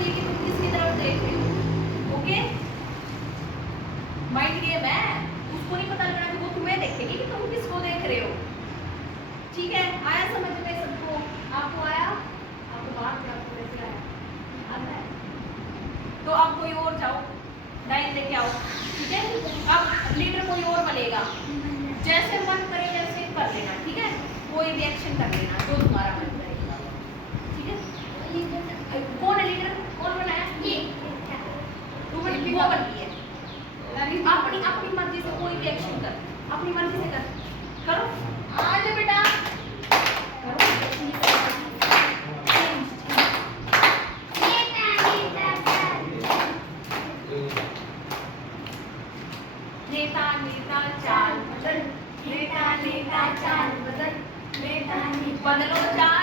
चाहिए कि तुम किसकी तरफ देख रहे हो। ओके, माइंड गेम है, उसको नहीं पता लगना कि वो तुम्हें देखेगी कि तुम किसको देख रहे हो। ठीक है, आया समझ में सबको? आपको आया? आपको बात क्या आपको कैसे आया? आता है? तो आप कोई और जाओ, लाइन लेके आओ। ठीक है, अब लीडर कोई और बनेगा, जैसे मन करे वैसे कर लेना। ठीक है, कोई भी एक्शन कर लेना जो तुम्हारा मन करेगा। ठीक है, कौन है लीडर? कौन बना है? ये वो बनी है। अपनी अपनी मर्जी से कोई भी एक्शन कर, अपनी मर्जी से करो। आ जाओ बेटा, नेता नेता चाल बदल, नेता नेता चाल बदल, नेता बदलो चाल।